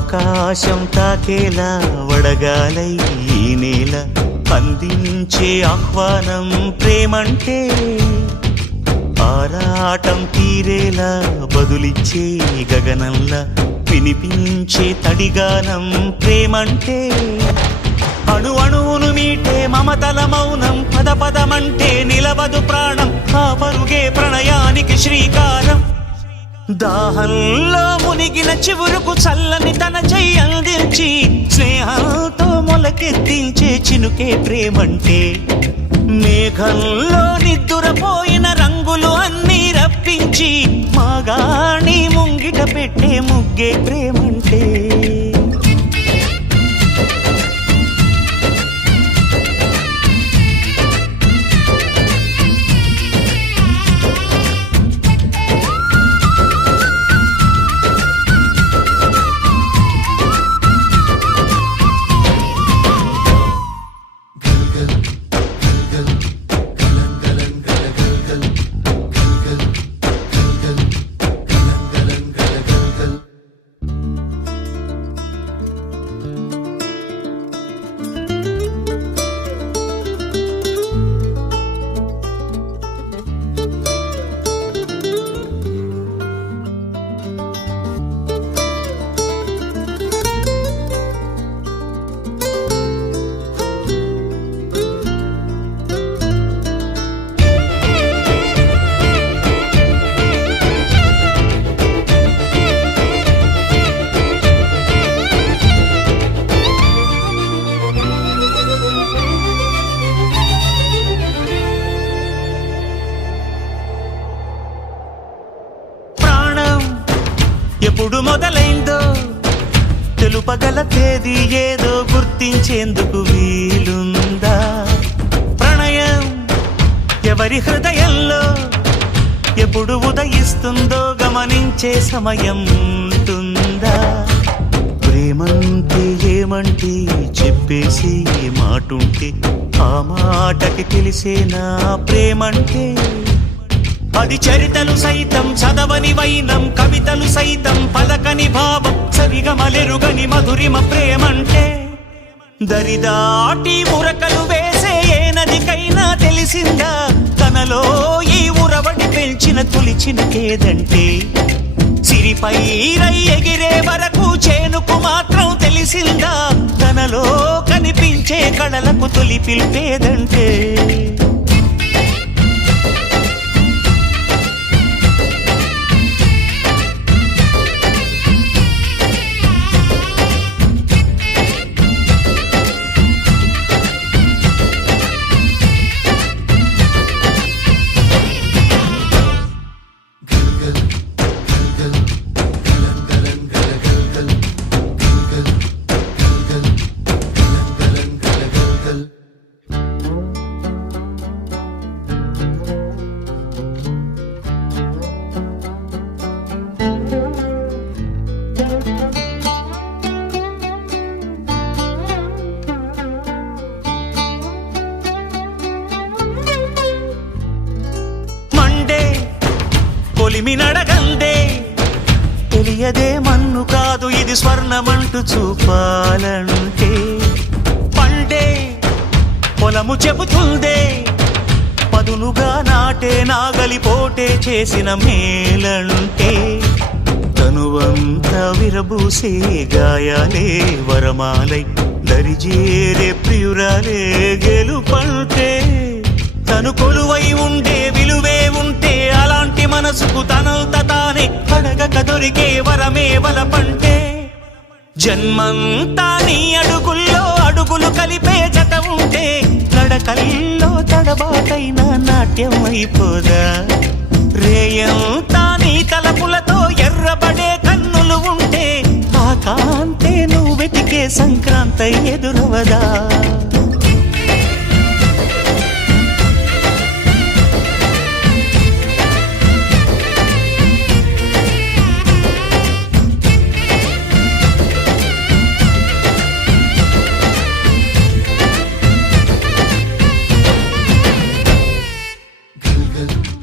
ఆకాశం తాకేలా వడగాలై ఈ నేల అందించే ఆహ్వానం ప్రేమంటే, ఆరాటం తీరేలా బదులిచ్చే గగనంలా వినిపించే తడిగానం ప్రేమంటే, అణు అణువును మీటే మమతల మౌనం పద పదమంటే నిలవదు ప్రాణం, ఆ పరుగే ప్రణయానికి శ్రీకారం. దాహంలో మునిగిన చివురుకు చల్లని తన చెయ్యి అందించి స్నేహంతో మొలకెత్తించే చినుకే ప్రేమంటే, మేఘంలో నిద్దురపోయిన రంగులు అన్నీ రప్పించి మాగాణి ముంగిట పెట్టే ముగ్గే ప్రేమంటే. ఎప్పుడు మొదలైందో తెలుపగల తేదీ ఏదో గుర్తించేందుకు వీలుందా? ప్రణయం ఎవరి హృదయంలో ఎప్పుడు ఉదయిస్తుందో గమనించే సమయం ఉంటుందా? ప్రేమంటే ఏమంటే చెప్పేసి మాటుంటే ఆ మాటకి తెలిసేనా ప్రేమంటే? అది చరితలు సైతం చదవని వైనం, కవితలు సైతం పలకని భావం, సరిగమలెరుగని మధురిమ ప్రేమంటే. దరిదాటి ఉరకలు వేసే ఏ నదికైనా తెలిసిందా తనలో ఈ ఉరవడి పెంచిన తొలిచిన కేదంటే? సిరిపై రై ఎగిరే వరకు చేనుకు మాత్రం తెలిసిందా తనలో కనిపించే కళలకు తొలి పిలిపేదంటే? కొలిమినడగందే తెలియదే మన్ను కాదు ఇది స్వర్ణమంటూ చూపాలంటే, పండే పొలము చెబుతుందే పదునుగా నాటే నాగలి పోటే చేసిన మేలంటే, తనువంతా విరబూసే గాయాలే వరమాలై దరిజేరే ప్రియురాలే గెలుపంటే, తను కొలువై ఉండే విలువే ఉంటే అలాంటి మనసుకు తనంత తానే అడగక దొరికే వరమే వలపంటే. జన్మంతా నీ అడుగుల్లో అడుగులు కలిపే జత ఉంటే నడకల్లో తడబాటైన నాట్యం అయిపోదా? రేయంతా నీ తలపులతో ఎర్రబడే కన్నులు ఉంటే ఆ కాంతే నువ్వు వెతికే సంక్రాంతి ఎదురవదా? good.